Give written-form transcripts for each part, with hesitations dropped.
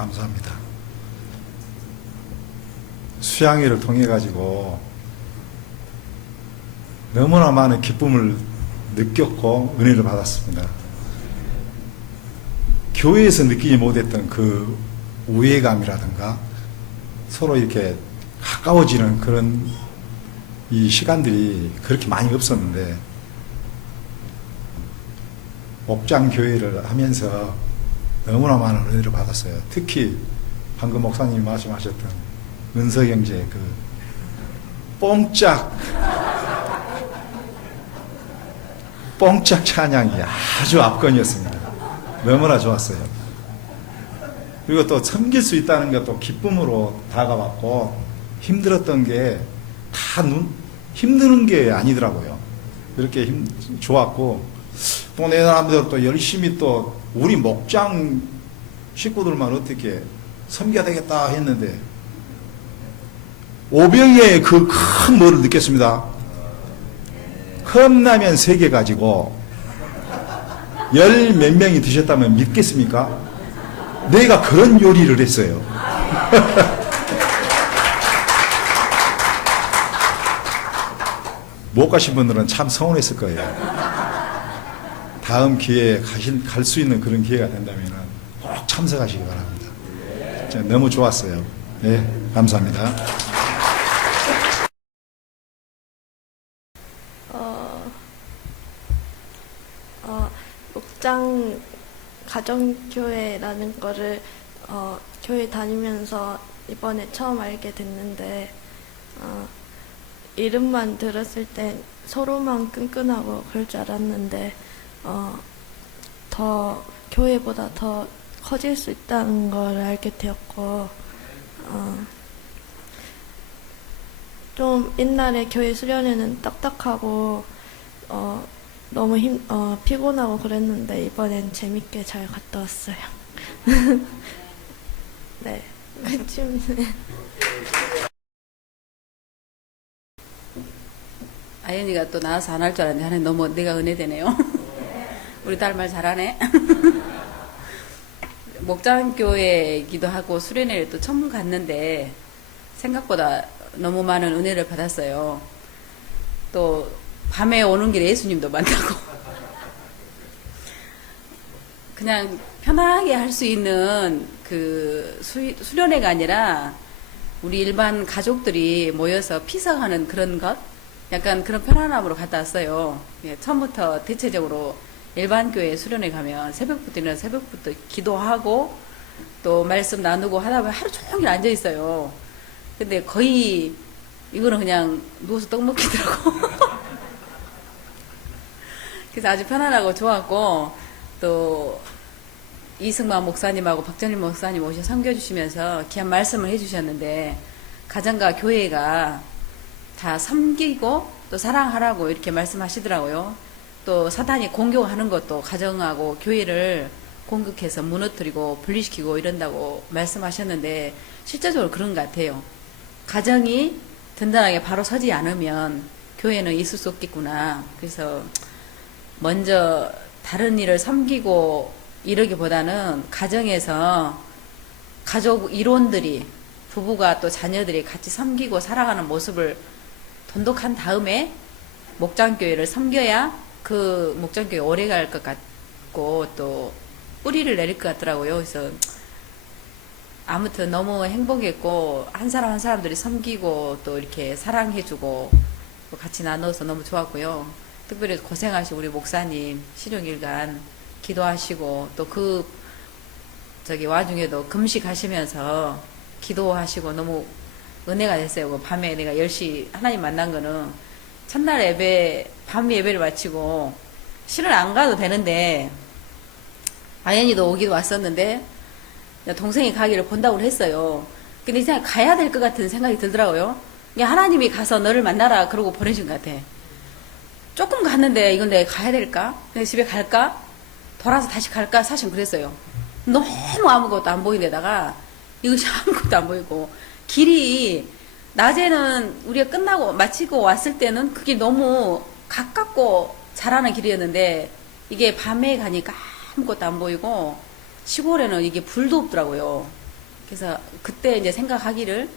감사합니다. 수양회를 통해 가지고 너무나 많은 기쁨을 느꼈고 은혜를 받았습니다. 교회에서 느끼지 못했던 그 우애감이라든가 서로 이렇게 가까워지는 그런 이 시간들이 그렇게 많이 없었는데, 목장교회를 하면서 너무나 많은 은혜를 받았어요. 특히 방금 목사님이 말씀하셨던 은서경제의 그 뽕짝 찬양이 아주 압권이었습니다. 너무나 좋았어요. 그리고 또 섬길 수 있다는 것도 기쁨으로 다가왔고, 힘들었던 게 다 힘드는 게 아니더라고요. 그렇게 좋았고, 또 내 사람들 또 열심히 또 우리 목장 식구들만 어떻게 섬겨야 되겠다 했는데, 오병이의 그 큰 뭐를 느꼈습니다. 컵라면 3개 가지고 열 몇 명이 드셨다면 믿겠습니까? 내가 그런 요리를 했어요. 못 가신 분들은 참 서운했을 거예요. 다음 기회에 갈 수 있는 그런 기회가 된다면 꼭 참석하시기 바랍니다. 진짜 너무 좋았어요. 네, 감사합니다. 목장 가정교회라는 거를 교회 다니면서 이번에 처음 알게 됐는데, 이름만 들었을 땐 서로만 끈끈하고 그럴 줄 알았는데, 더 교회보다 더 커질 수 있다는 걸 알게 되었고, 좀 옛날에 교회 수련회는 딱딱하고 너무 피곤하고 그랬는데, 이번엔 재밌게 잘 갔다 왔어요. 네, 그쯤. 아연이가 또 나와서 안 할 줄 알았는데 하나님 너무 내가 은혜되네요. 우리 딸 말 잘하네. 목장교회이기도 하고 수련회를 또 처음 갔는데 생각보다 너무 많은 은혜를 받았어요. 또 밤에 오는 길에 예수님도 만나고 그냥 편하게 할 수 있는 그 수련회가 아니라 우리 일반 가족들이 모여서 피서하는 그런 것, 약간 그런 편안함으로 갔다 왔어요. 예, 처음부터 대체적으로 일반 교회 수련회 가면 새벽부터 일어나서 새벽부터 기도하고 또 말씀 나누고 하다 보면 하루 종일 앉아 있어요. 근데 거의 이거는 그냥 누워서 떡 먹기더라고. 그래서 아주 편안하고 좋았고, 또 이승만 목사님하고 박정일 목사님 오셔서 섬겨주시면서 귀한 말씀을 해주셨는데, 가정과 교회가 다 섬기고 또 사랑하라고 이렇게 말씀하시더라고요. 또 사탄이 공격하는 것도 가정하고 교회를 공격해서 무너뜨리고 분리시키고 이런다고 말씀하셨는데, 실제적으로 그런 것 같아요. 가정이 든든하게 바로 서지 않으면 교회는 있을 수 없겠구나. 그래서 먼저 다른 일을 섬기고 이러기보다는 가정에서 가족 일원들이, 부부가 또 자녀들이 같이 섬기고 살아가는 모습을 돈독한 다음에 목장교회를 섬겨야 그 목장교회 오래 갈 것 같고 또 뿌리를 내릴 것 같더라고요. 그래서 아무튼 너무 행복했고, 한 사람 한 사람들이 섬기고 또 이렇게 사랑해주고 또 같이 나눠서 너무 좋았고요. 특별히 고생하신 우리 목사님 시종일관 기도하시고 또 그 와중에도 금식하시면서 기도하시고 너무 은혜가 됐어요. 그 밤에 내가 10시 하나님 만난 거는 첫날 예배, 밤 예배를 마치고 실은 안 가도 되는데 아연이도 오기도 왔었는데 동생이 가기를 본다고 했어요. 근데 이제 가야 될 것 같은 생각이 들더라고요. 하나님이 가서 너를 만나라 그러고 보내준 것 같아. 조금 갔는데 이건 내가 가야 될까? 그냥 집에 갈까? 돌아서 다시 갈까? 사실 그랬어요. 너무 아무것도 안 보이는 데다가 이것이 아무것도 안 보이고, 길이 낮에는 우리가 끝나고 마치고 왔을 때는 그게 너무 가깝고 잘하는 길이었는데, 이게 밤에 가니까 아무것도 안 보이고 시골에는 이게 불도 없더라고요. 그래서 그때 이제 생각하기를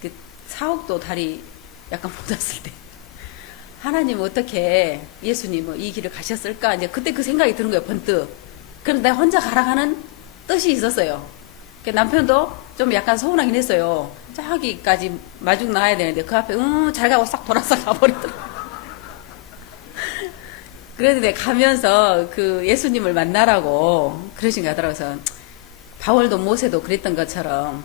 그 사옥도 다리 약간 못 왔을 때 하나님 어떻게 예수님 이 길을 가셨을까? 이제 그때 그 생각이 드는 거예요, 번뜩. 그래서 내가 혼자 가라가는 뜻이 있었어요. 남편도 좀 약간 서운하긴 했어요. 저기까지 마중 나와야 되는데 그 앞에 잘 가고 싹 돌아서 가버리더라고요. 그래서 내가 가면서 그 예수님을 만나라고 그러신 것 같더라고요. 그래서 바울도 모세도 그랬던 것처럼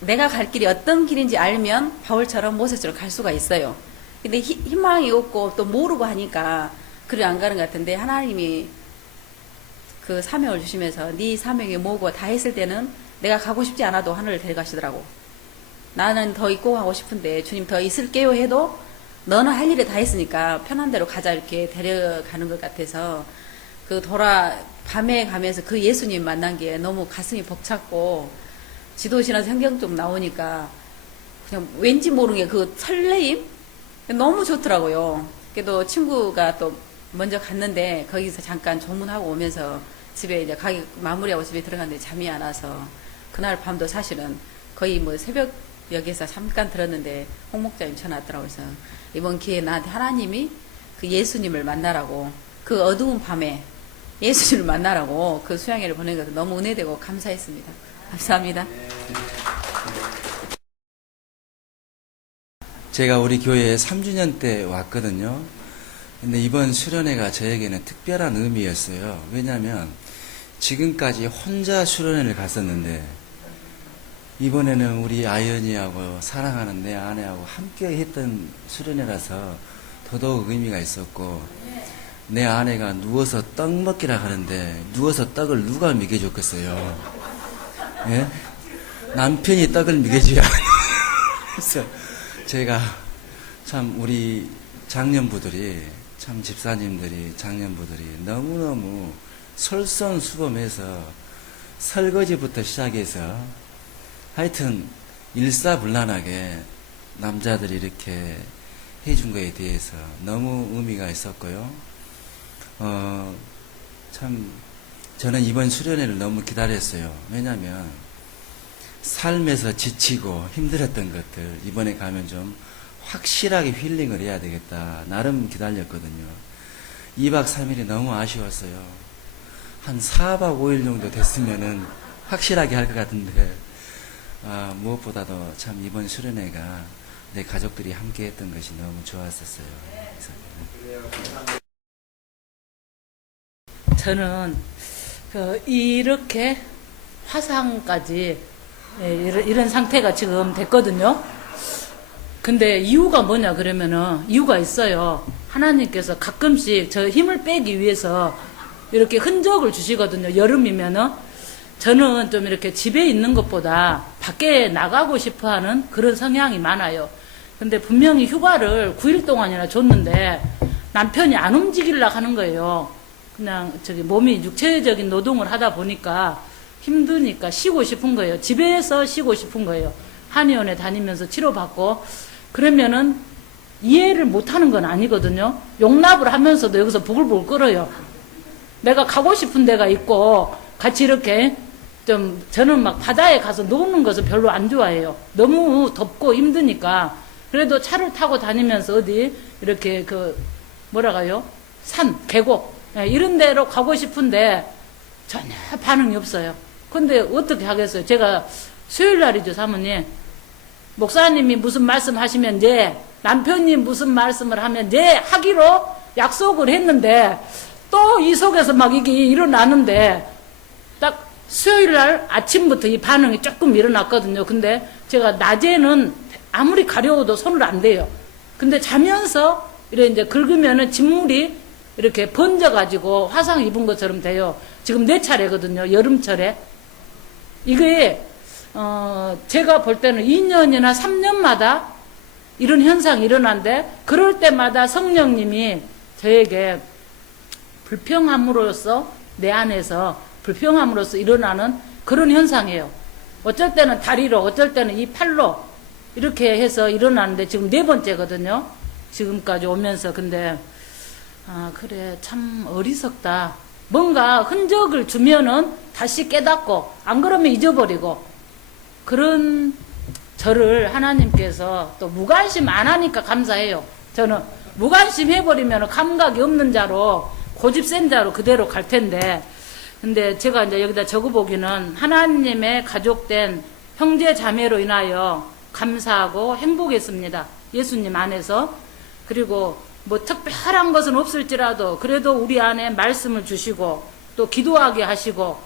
내가 갈 길이 어떤 길인지 알면 바울처럼 모세처럼 갈 수가 있어요. 근데 희망이 없고 또 모르고 하니까 그래 안 가는 것 같은데 하나님이 그 사명을 주시면서 네 사명이 뭐고 다 했을 때는 내가 가고 싶지 않아도 하늘을 데려가시더라고. 나는 더 있고 가고 싶은데 주님 더 있을게요 해도 너는 할 일을 다 했으니까 편한 대로 가자 이렇게 데려가는 것 같아서 밤에 가면서 그 예수님 만난 게 너무 가슴이 벅찼고 지도시나 성경 좀 나오니까 그냥 왠지 모르게 그 설레임 너무 좋더라고요. 그래도 친구가 또 먼저 갔는데 거기서 잠깐 조문하고 오면서 집에 이제 가게 마무리하고 집에 들어갔는데 잠이 안 와서 그날 밤도 사실은 거의 뭐 새벽역에서 잠깐 들었는데 홍 목자님 전화 왔더라고요. 그래서 이번 기회에 나한테 하나님이 그 예수님을 만나라고 그 어두운 밤에 예수님을 만나라고 그 수양회를 보낸 것도 너무 은혜되고 감사했습니다. 감사합니다. 제가 우리 교회에 3주년 때 왔거든요. 근데 이번 수련회가 저에게는 특별한 의미였어요. 왜냐하면 지금까지 혼자 수련회를 갔었는데 이번에는 우리 아연이하고 사랑하는 내 아내하고 함께 했던 수련회라서 더더욱 의미가 있었고 내 아내가 누워서 떡 먹기라 하는데 누워서 떡을 누가 먹여줬겠어요. 예? 남편이 떡을 먹여줘야 그래서 제가 참 우리 장년부들이 참 집사님들이 장년부들이 너무너무 솔선수범해서 설거지부터 시작해서 하여튼 일사불란하게 남자들이 이렇게 해준 거에 대해서 너무 의미가 있었고요. 참 저는 이번 수련회를 너무 기다렸어요. 왜냐하면 삶에서 지치고 힘들었던 것들 이번에 가면 좀 확실하게 힐링을 해야 되겠다. 나름 기다렸거든요. 2박 3일이 너무 아쉬웠어요. 한 4박 5일 정도 됐으면은 확실하게 할 것 같은데 무엇보다도 참 이번 수련회가 내 가족들이 함께 했던 것이 너무 좋았었어요. 저는 이렇게 화상까지 이런 상태가 지금 됐거든요. 근데 이유가 뭐냐 그러면은 이유가 있어요. 하나님께서 가끔씩 저 힘을 빼기 위해서 이렇게 흔적을 주시거든요. 여름이면은 저는 좀 이렇게 집에 있는 것보다 밖에 나가고 싶어 하는 그런 성향이 많아요. 근데 분명히 휴가를 9일 동안이나 줬는데 남편이 안 움직이려고 하는 거예요. 그냥 몸이 육체적인 노동을 하다 보니까 힘드니까 쉬고 싶은 거예요. 집에서 쉬고 싶은 거예요. 한의원에 다니면서 치료받고 그러면은 이해를 못하는 건 아니거든요. 용납을 하면서도 여기서 부글부글 끓어요. 내가 가고 싶은 데가 있고 같이 이렇게 좀 저는 막 바다에 가서 노는 것을 별로 안 좋아해요. 너무 덥고 힘드니까. 그래도 차를 타고 다니면서 어디 이렇게 산, 계곡 이런 데로 가고 싶은데 전혀 반응이 없어요. 근데 어떻게 하겠어요? 제가 수요일 날이죠, 사모님. 목사님이 무슨 말씀 하시면 남편이 무슨 말씀을 하면 하기로 약속을 했는데 또 이 속에서 막 이게 일어나는데 딱 수요일 날 아침부터 이 반응이 조금 일어났거든요. 근데 제가 낮에는 아무리 가려워도 손을 안 대요. 근데 자면서 이제 긁으면은 진물이 이렇게 번져가지고 화상 입은 것처럼 돼요. 지금 4차례거든요. 여름철에. 이게 제가 볼 때는 2년이나 3년마다 이런 현상이 일어난데 그럴 때마다 성령님이 저에게 불평함으로써 내 안에서 불평함으로써 일어나는 그런 현상이에요. 어쩔 때는 다리로 어쩔 때는 이 팔로 이렇게 해서 일어나는데 지금 4번째거든요. 지금까지 오면서. 근데 그래 참 어리석다. 뭔가 흔적을 주면은 다시 깨닫고 안 그러면 잊어버리고 그런 저를 하나님께서 또 무관심 안 하니까 감사해요. 저는 무관심 해버리면 감각이 없는 자로 고집 센 자로 그대로 갈 텐데, 근데 제가 이제 여기다 적어보기는 하나님의 가족된 형제 자매로 인하여 감사하고 행복했습니다. 예수님 안에서. 그리고 뭐 특별한 것은 없을지라도 그래도 우리 안에 말씀을 주시고 또 기도하게 하시고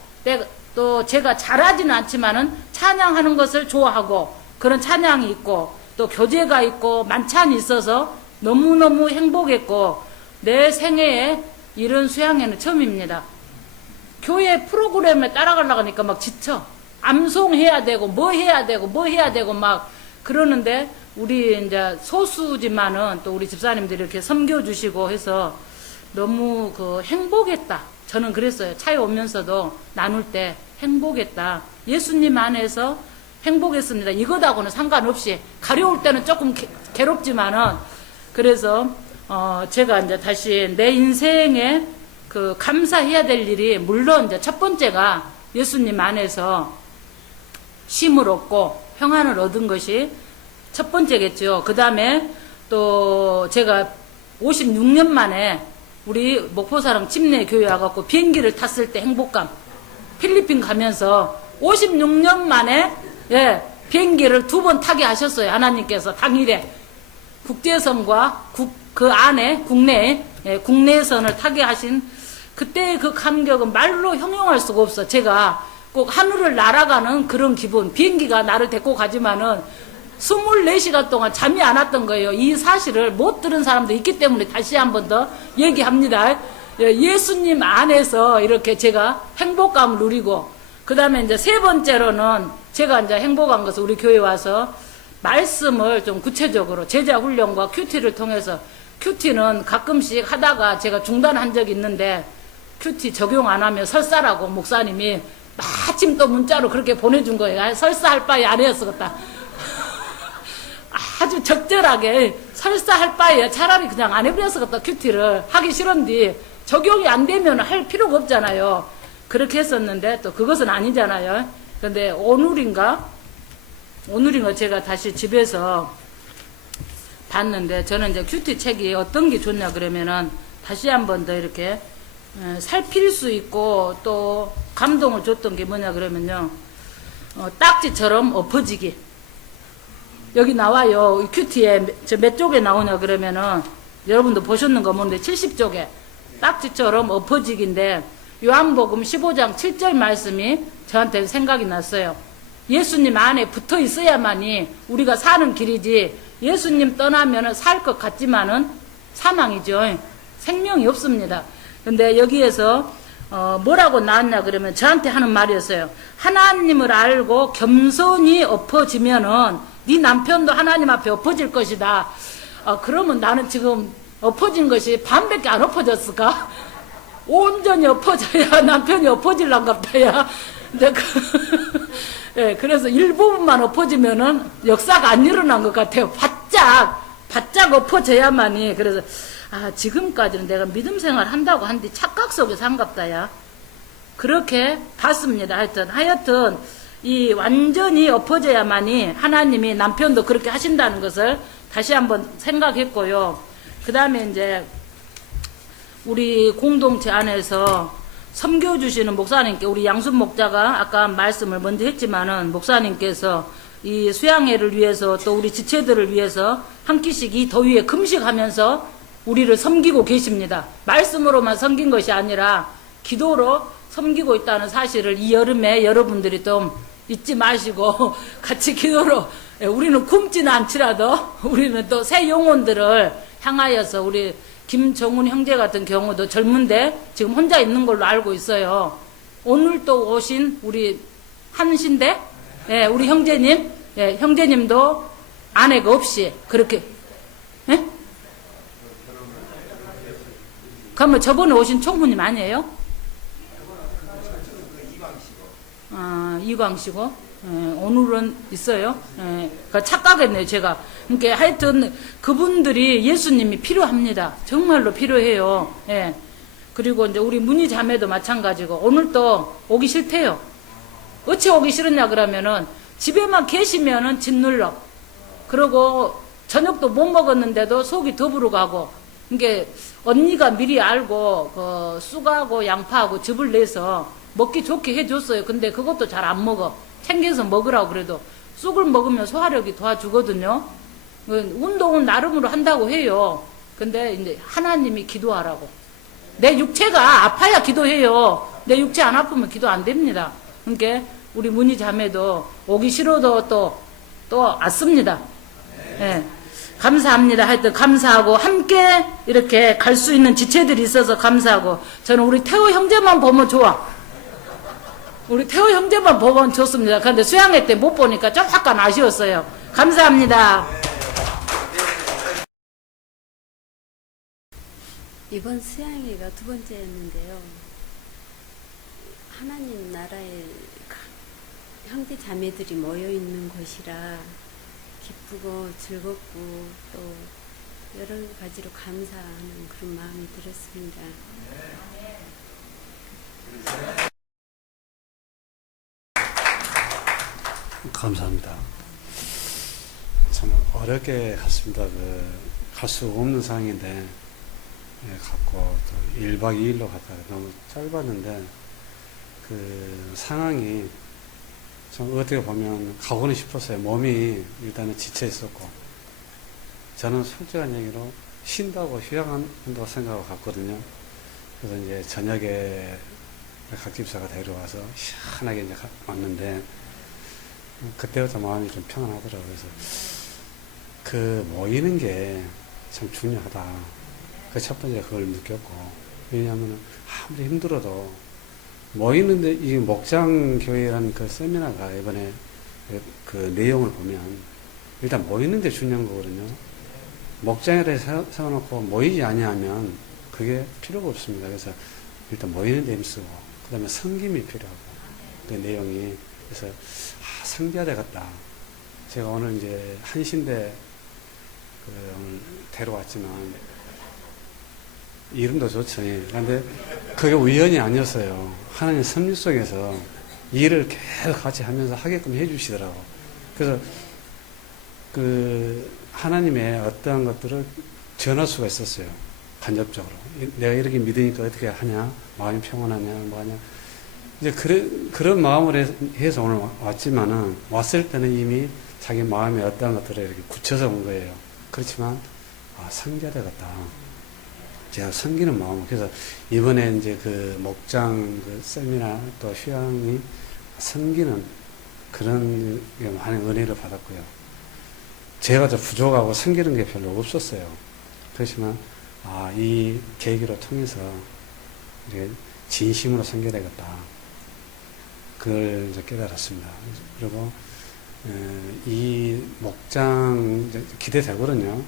또 제가 잘하지는 않지만은 찬양하는 것을 좋아하고 그런 찬양이 있고 또 교제가 있고 만찬이 있어서 너무너무 행복했고 내 생애에 이런 수양회는 처음입니다. 교회 프로그램에 따라가려고 하니까 막 지쳐. 암송해야 되고 뭐 해야 되고 뭐 해야 되고 막 그러는데 우리 이제 소수지만은 또 우리 집사님들이 이렇게 섬겨주시고 해서 너무 그 행복했다. 저는 그랬어요. 차에 오면서도 나눌 때 행복했다. 예수님 안에서 행복했습니다. 이것하고는 상관없이 가려울 때는 조금 괴롭지만은 그래서 제가 이제 다시 내 인생에 그 감사해야 될 일이 물론 이제 첫 번째가 예수님 안에서 쉼을 얻고 평안을 얻은 것이 첫 번째겠죠. 그 다음에 또 제가 56년 만에 우리 목포사랑 침례교회 와갖고 비행기를 탔을 때 행복감. 필리핀 가면서 56년 만에 비행기를 2번 타게 하셨어요. 하나님께서 당일에 국제선과 그 안에 국내선을 타게 하신 그때의 그 감격은 말로 형용할 수가 없어. 제가 꼭 하늘을 날아가는 그런 기분. 비행기가 나를 데리고 가지만은 24시간 동안 잠이 안 왔던 거예요. 이 사실을 못 들은 사람도 있기 때문에 다시 한 번 더 얘기합니다. 예수님 안에서 이렇게 제가 행복감을 누리고, 그 다음에 이제 세 번째로는 제가 이제 행복한 것은 우리 교회 와서 말씀을 좀 구체적으로 제자 훈련과 큐티를 통해서, 큐티는 가끔씩 하다가 제가 중단한 적이 있는데 큐티 적용 안 하면 설사라고 목사님이 마침 또 문자로 그렇게 보내준 거예요. 설사할 바에 안 했었다. 아주 적절하게 설사할 바에 차라리 그냥 안 해버렸었다. 큐티를 하기 싫은데 적용이 안 되면 할 필요가 없잖아요. 그렇게 했었는데 또 그것은 아니잖아요. 근데 오늘인가 제가 다시 집에서 봤는데, 저는 이제 큐티 책이 어떤 게 좋냐 그러면은 다시 한 번 더 이렇게 살필 수 있고 또 감동을 줬던 게 뭐냐 그러면요, 딱지처럼 엎어지기. 여기 나와요. 큐티에 몇 쪽에 나오냐 그러면은 여러분도 보셨는 거 모르는데 70쪽에 딱지처럼 엎어지기인데, 요한복음 15장 7절 말씀이 저한테 생각이 났어요. 예수님 안에 붙어 있어야만이 우리가 사는 길이지, 예수님 떠나면 살 것 같지만은 사망이죠. 생명이 없습니다. 근데 여기에서 뭐라고 나왔냐 그러면 저한테 하는 말이었어요. 하나님을 알고 겸손히 엎어지면은 네 남편도 하나님 앞에 엎어질 것이다. 그러면 나는 지금 엎어진 것이 반밖에 안 엎어졌을까? 온전히 엎어져야 남편이 엎어질란갑다야. 근데 그래서 일부분만 엎어지면은 역사가 안 일어난 것 같아요. 바짝 엎어져야만이. 그래서 지금까지는 내가 믿음 생활 한다고 한데 착각 속에서 한갑다야. 그렇게 봤습니다. 하여튼 이 완전히 엎어져야만이 하나님이 남편도 그렇게 하신다는 것을 다시 한번 생각했고요. 그 다음에 이제 우리 공동체 안에서 섬겨주시는 목사님께, 우리 양순 목자가 아까 말씀을 먼저 했지만은 목사님께서 이 수양회를 위해서 또 우리 지체들을 위해서 한 끼씩 이 더위에 금식하면서 우리를 섬기고 계십니다. 말씀으로만 섬긴 것이 아니라 기도로 섬기고 있다는 사실을 이 여름에 여러분들이 좀 잊지 마시고 같이 기도로, 우리는 굶지는 않지라도 우리는 또 새 영혼들을 향하여서, 우리 김정훈 형제 같은 경우도 젊은데 지금 혼자 있는 걸로 알고 있어요. 오늘 또 오신 우리 한신대, 우리 형제님, 형제님도 아내가 없이 그렇게, 그러면 저번에 오신 총무님 아니에요? 이광씨고, 오늘은 있어요. 착각했네요, 제가. 그러니까 하여튼 그분들이 예수님이 필요합니다. 정말로 필요해요. 그리고 이제 우리 문희 자매도 마찬가지고, 오늘 또 오기 싫대요. 어찌 오기 싫었냐 그러면은 집에만 계시면은 짓눌러. 그리고 저녁도 못 먹었는데도 속이 더부러 가고. 이게 언니가 미리 알고 그 쑥하고 양파하고 즙을 내서 먹기 좋게 해줬어요. 근데 그것도 잘 안 먹어. 챙겨서 먹으라고 그래도 쑥을 먹으면 소화력이 도와주거든요. 운동은 나름으로 한다고 해요. 근데 이제 하나님이 기도하라고. 내 육체가 아파야 기도해요. 내 육체 안 아프면 기도 안 됩니다. 그러니까 우리 문희 자매도 오기 싫어도 또 왔습니다. 예. 감사합니다. 하여튼 감사하고 함께 이렇게 갈 수 있는 지체들이 있어서 감사하고 저는 우리 태호 형제만 보면 좋아. 우리 태호 형제만 보면 좋습니다. 그런데 수양회 때 못 보니까 좀 약간 아쉬웠어요. 감사합니다. 이번 수양회가 두 번째였는데요. 하나님 나라에 형제 자매들이 모여 있는 곳이라 기쁘고 즐겁고 또 여러 가지로 감사하는 그런 마음이 들었습니다. 감사합니다. 참 어렵게 갔습니다. 갈 수 없는 상황인데 갔고 또 1박 2일로 갔다가 너무 짧았는데 그 상황이 좀 어떻게 보면 가고는 싶었어요. 몸이 일단은 지쳐 있었고 저는 솔직한 얘기로 쉰다고 휴양한다고 생각하고 갔거든요. 그래서 이제 저녁에 각 집사가 데려와서 시원하게 이제 왔는데 그때부터 마음이 좀 평안하더라고요. 그래서 그 모이는 게 참 중요하다. 그 첫 번째 그걸 느꼈고, 왜냐하면 아무리 힘들어도 모이는데 이 목장교회라는 그 세미나가 이번에 그 내용을 보면 일단 모이는데 중요한 거거든요. 목장에 세워놓고 모이지 아니하면 그게 필요가 없습니다. 그래서 일단 모이는 데 힘쓰고 그 다음에 섬김이 필요하고 그 내용이 그래서 상비해야 되겠다. 제가 오늘 이제 한신대 오늘 데려왔지만 이름도 좋죠. 그런데 그게 우연이 아니었어요. 하나님 섭리 속에서 일을 계속 같이 하면서 하게끔 해주시더라고. 그래서 그 하나님의 어떠한 것들을 전할 수가 있었어요. 간접적으로. 내가 이렇게 믿으니까 어떻게 하냐? 마음이 평온하냐? 뭐하냐? 이제 그런 마음으로 해서 오늘 왔지만은 왔을 때는 이미 자기 마음에 어떠한 것들을 이렇게 굳혀서 온 거예요. 그렇지만 섬겨야 되겠다. 제가 섬기는 마음. 그래서 이번에 이제 그 목장 그 세미나 또 휴양이 섬기는 그런 많은 은혜를 받았고요. 제가 더 부족하고 섬기는 게 별로 없었어요. 그렇지만 이 계기로 통해서 이렇게 진심으로 섬겨야 되겠다. 그걸 이제 깨달았습니다. 그리고 이 목장 기대되거든요.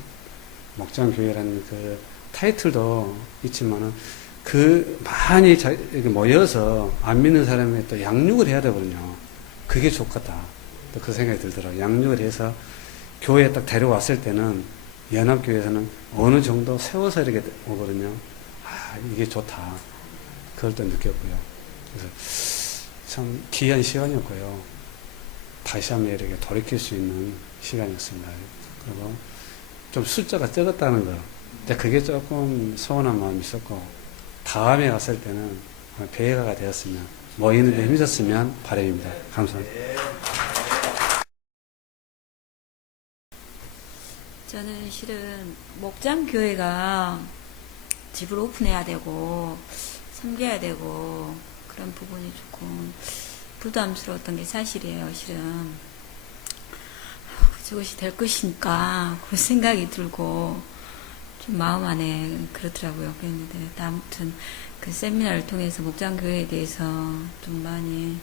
목장교회라는 그 타이틀도 있지만은 많이 이렇게 모여서 안 믿는 사람이 또 양육을 해야 되거든요. 그게 좋겠다. 또 그 생각이 들더라고요. 양육을 해서 교회에 딱 데려왔을 때는 연합교회에서는 어느 정도 세워서 이렇게 오거든요. 이게 좋다. 그걸 또 느꼈고요. 그래서 참 귀한 시간이었고요. 다시 한번 이렇게 돌이킬 수 있는 시간이었습니다. 그리고 좀 숫자가 적었다는 거. 그게 조금 서운한 마음이 있었고, 다음에 갔을 때는 배회가 되었으면, 모이는 데 힘썼으면 바람입니다. 감사합니다. 저는 실은 목장교회가 집을 오픈해야 되고, 섬겨야 되고, 그런 부분이 조금 부담스러웠던 게 사실이에요, 실은. 저것이 될 것이니까, 그 생각이 들고, 좀 마음 안에 그렇더라고요. 그랬는데, 아무튼 그 세미나를 통해서 목장교회에 대해서 좀 많이,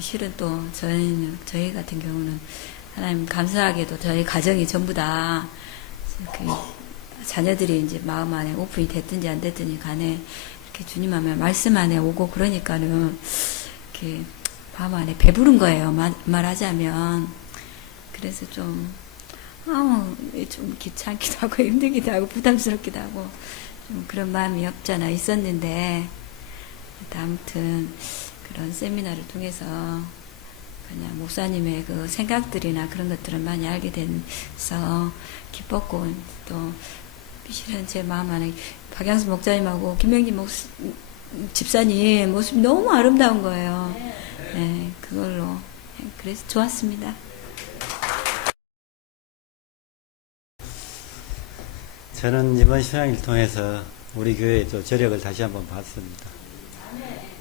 실은 또 저희 같은 경우는 하나님 감사하게도 저희 가정이 전부 다 그 자녀들이 이제 마음 안에 오픈이 됐든지 안 됐든지 간에 이렇게 주님 안에 말씀 안에 오고 그러니까는 이렇게 마음 안에 배부른 거예요. 말하자면. 그래서 좀 귀찮기도 하고 힘들기도 하고 부담스럽기도 하고 좀 그런 마음이 없잖아 있었는데 아무튼 그런 세미나를 통해서 그냥 목사님의 그 생각들이나 그런 것들을 많이 알게 돼서 기뻤고, 또 실은 제 마음 안에 박양수 목사님하고 김명진 집사님 모습이 너무 아름다운 거예요. 네, 그걸로 그래서 좋았습니다. 저는 이번 신앙일 통해서 우리 교회의 또 저력을 다시 한번 봤습니다.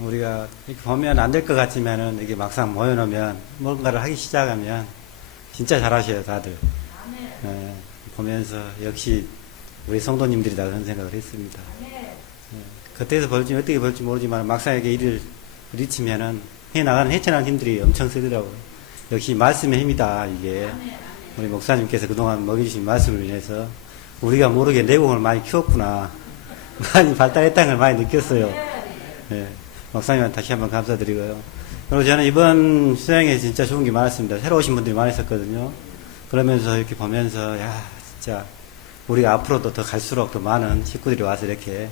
우리가 이렇게 보면 안 될 것 같지만은 이게 막상 모여놓으면 뭔가를 하기 시작하면 진짜 잘하셔요, 다들. 보면서 역시 우리 성도님들이다 그런 생각을 했습니다. 겉에서 볼지 어떻게 볼지 모르지만 막상 이렇게 일을 부딪히면은 해나가는 헤쳐나가는 힘들이 엄청 세더라고요. 역시 말씀의 힘이다, 이게. 우리 목사님께서 그동안 먹여주신 말씀을 인해서 우리가 모르게 내공을 많이 키웠구나. 많이 발달했다는 걸 많이 느꼈어요. 네. 목사님한테 다시 한번 감사드리고요. 그리고 저는 이번 수양에 진짜 좋은 게 많았습니다. 새로 오신 분들이 많이 있었거든요. 그러면서 이렇게 보면서, 야, 진짜 우리가 앞으로도 더 갈수록 더 많은 식구들이 와서 이렇게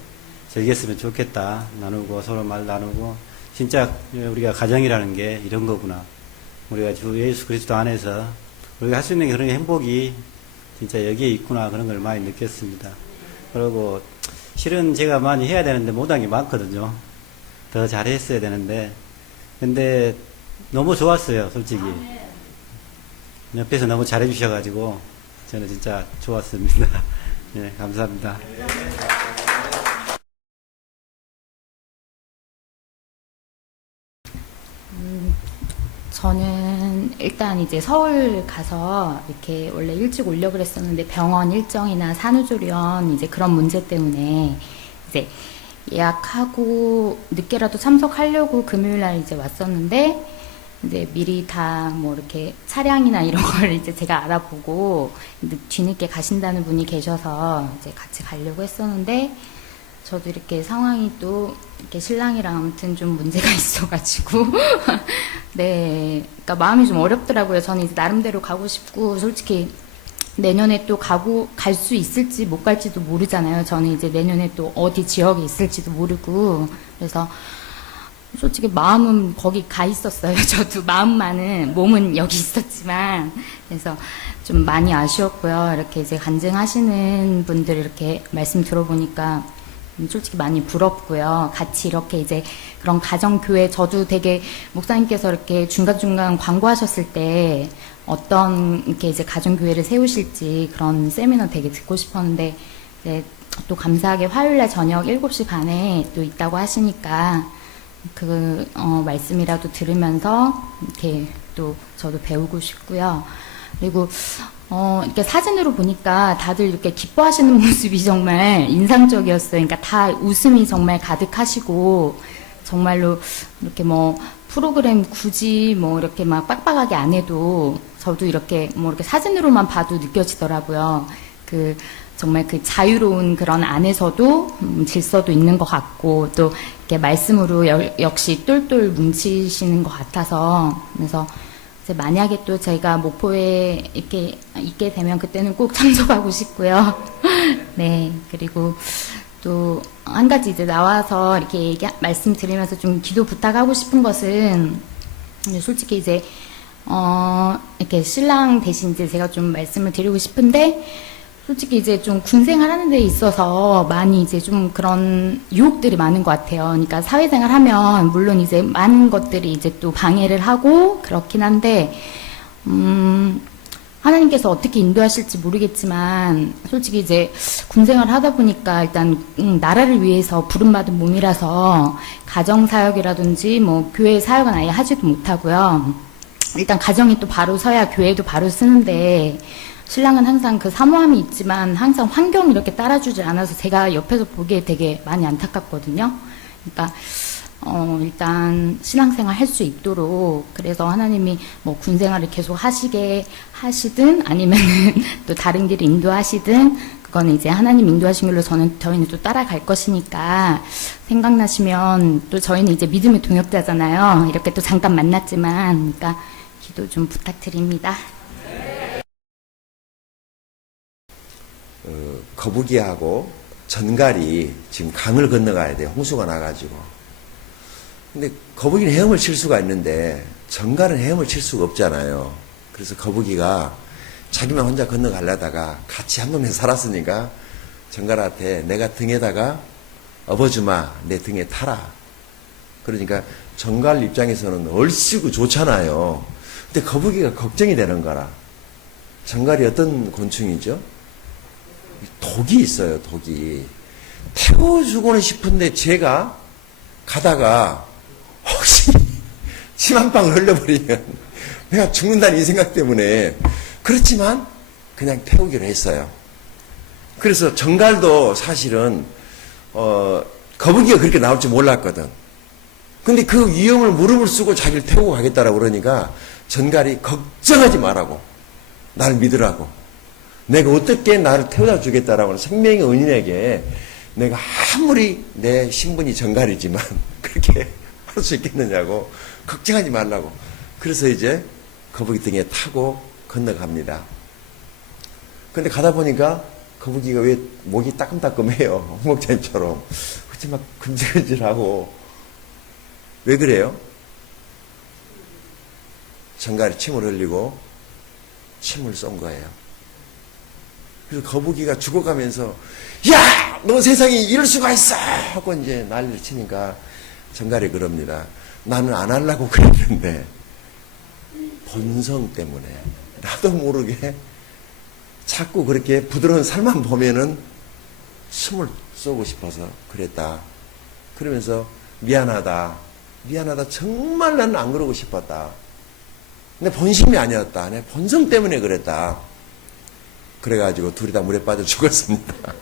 즐겼으면 좋겠다. 나누고, 서로 말 나누고, 진짜 우리가 가정이라는 게 이런 거구나. 우리가 주 예수 그리스도 안에서 우리가 할 수 있는 그런 행복이 진짜 여기에 있구나. 그런 걸 많이 느꼈습니다. 그리고 실은 제가 많이 해야 되는데 못한 게 많거든요. 더 잘했어야 되는데. 근데 너무 좋았어요, 솔직히. 옆에서 너무 잘해주셔가지고 저는 진짜 좋았습니다. 네, 감사합니다. 저는 일단 이제 서울 가서 이렇게 원래 일찍 오려고 그랬었는데 병원 일정이나 산후조리원 이제 그런 문제 때문에 이제 예약하고 늦게라도 참석하려고 금요일 날 이제 왔었는데 이제 미리 다 뭐 이렇게 차량이나 이런 걸 이제 제가 알아보고 뒤늦게 가신다는 분이 계셔서 이제 같이 가려고 했었는데 저도 이렇게 상황이 또 이렇게 신랑이랑 아무튼 좀 문제가 있어가지고 네, 그러니까 마음이 좀 어렵더라고요. 저는 이제 나름대로 가고 싶고 솔직히 내년에 또 갈 수 있을지 못 갈지도 모르잖아요. 저는 이제 내년에 또 어디 지역에 있을지도 모르고 그래서 솔직히 마음은 거기 가 있었어요. 저도 마음만은 몸은 여기 있었지만 그래서 좀 많이 아쉬웠고요. 이렇게 이제 간증하시는 분들 이렇게 말씀 들어보니까 솔직히 많이 부럽고요. 같이 이렇게 이제 그런 가정교회 저도 되게 목사님께서 이렇게 중간중간 광고하셨을 때 어떤 이렇게 이제 가정교회를 세우실지 그런 세미나 되게 듣고 싶었는데 이제 또 감사하게 화요일날 저녁 7시 반에 또 있다고 하시니까 그 말씀이라도 들으면서 이렇게 또 저도 배우고 싶고요. 그리고 이렇게 사진으로 보니까 다들 이렇게 기뻐하시는 모습이 정말 인상적이었어요. 그러니까 다 웃음이 정말 가득하시고 정말로 이렇게 뭐 프로그램 굳이 뭐 이렇게 막 빡빡하게 안 해도 저도 이렇게 뭐 이렇게 사진으로만 봐도 느껴지더라고요. 그 정말 그 자유로운 그런 안에서도 질서도 있는 것 같고 또 이렇게 말씀으로 역시 똘똘 뭉치시는 것 같아서 그래서 이제 만약에 또 제가 목포에 이렇게 있게 되면 그때는 꼭 참석하고 싶고요. 네, 그리고 또 한 가지 이제 나와서 이렇게 말씀드리면서 좀 기도 부탁하고 싶은 것은 솔직히 이제 이렇게 신랑 대신 이제 제가 좀 말씀을 드리고 싶은데 솔직히 이제 좀 군생활 하는 데 있어서 많이 이제 좀 그런 유혹들이 많은 것 같아요. 그러니까 사회생활 하면 물론 이제 많은 것들이 이제 또 방해를 하고 그렇긴 한데, 하나님께서 어떻게 인도하실지 모르겠지만 솔직히 이제 군생활 하다 보니까 일단 나라를 위해서 부름받은 몸이라서 가정사역이라든지 뭐 교회 사역은 아예 하지도 못하고요. 일단 가정이 또 바로 서야 교회도 바로 쓰는데 신랑은 항상 그 사모함이 있지만 항상 환경이 이렇게 따라주지 않아서 제가 옆에서 보기에 되게 많이 안타깝거든요. 그러니까 일단 신앙생활 할 수 있도록 그래서 하나님이 뭐 군생활을 계속 하시든 아니면은 또 다른 길을 인도하시든 그거는 이제 하나님 인도하신 길로 저희는 또 따라갈 것이니까 생각나시면 또 저희는 이제 믿음의 동역자잖아요. 이렇게 또 잠깐 만났지만 그러니까 기도 좀 부탁드립니다. 거북이하고 전갈이 지금 강을 건너가야 돼요. 홍수가 나가지고. 근데 거북이는 헤엄을 칠 수가 있는데 정갈은 헤엄을 칠 수가 없잖아요. 그래서 거북이가 자기만 혼자 건너가려다가 같이 한 동네 살았으니까 정갈한테 내가 등에다가 업어주마, 내 등에 타라. 그러니까 정갈 입장에서는 얼씨구 좋잖아요. 근데 거북이가 걱정이 되는 거라. 정갈이 어떤 곤충이죠? 독이 있어요, 독이. 태워주고는 싶은데 제가 가다가 혹시 침 한 방울 흘려버리면 내가 죽는다는 이 생각 때문에 그렇지만 그냥 태우기로 했어요. 그래서 정갈도 사실은 거북이가 그렇게 나올 줄 몰랐거든. 근데 그 위험을 무릎을 쓰고 자기를 태우고 가겠다라고 그러니까 정갈이 걱정하지 말라고, 날 믿으라고, 내가 어떻게 나를 태워다 주겠다라고 하는 생명의 은인에게 내가 아무리 내 신분이 정갈이지만 그렇게 할 수 있겠느냐고, 걱정하지 말라고. 그래서 이제 거북이 등에 타고 건너갑니다. 근데 가다 보니까 거북이가 왜 목이 따끔따끔해요. 목장처럼. 그치 막 근질근질하고. 왜 그래요? 정갈이 침을 흘리고 침을 쏜 거예요. 그래서 거북이가 죽어가면서 야! 너 세상에 이럴 수가 있어! 하고 이제 난리를 치니까 정갈이 그럽니다. 나는 안 하려고 그랬는데 본성 때문에 나도 모르게 자꾸 그렇게 부드러운 살만 보면은 숨을 쏘고 싶어서 그랬다. 그러면서 미안하다. 미안하다. 정말 나는 안 그러고 싶었다. 내 본심이 아니었다. 내 본성 때문에 그랬다. 그래가지고 둘이 다 물에 빠져 죽었습니다.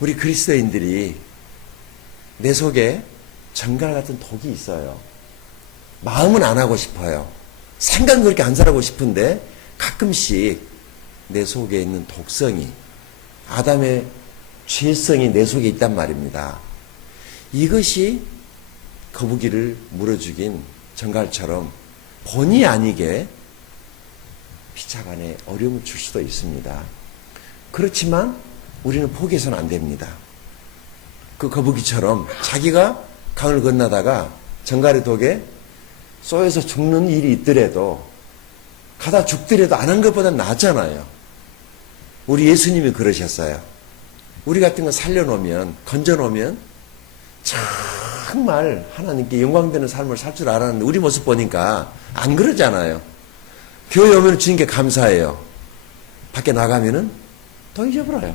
우리 그리스도인들이 내 속에 정갈 같은 독이 있어요. 마음은 안 하고 싶어요. 생각은 그렇게 안 살아고 싶은데 가끔씩 내 속에 있는 독성이, 아담의 죄성이 내 속에 있단 말입니다. 이것이 거북이를 물어 죽인 정갈처럼 본의 아니게 피차간에 어려움을 줄 수도 있습니다. 그렇지만 우리는 포기해서는 안 됩니다. 그 거북이처럼 자기가 강을 건너다가 정갈의 독에 쏘여서 죽는 일이 있더라도, 가다 죽더라도 안 한 것보다 낫잖아요. 우리 예수님이 그러셨어요. 우리 같은 거 살려놓으면, 건져놓으면 정말 하나님께 영광되는 삶을 살 줄 알았는데 우리 모습 보니까 안 그러잖아요. 교회 오면 주님께 감사해요. 밖에 나가면은 더 잊어버려요.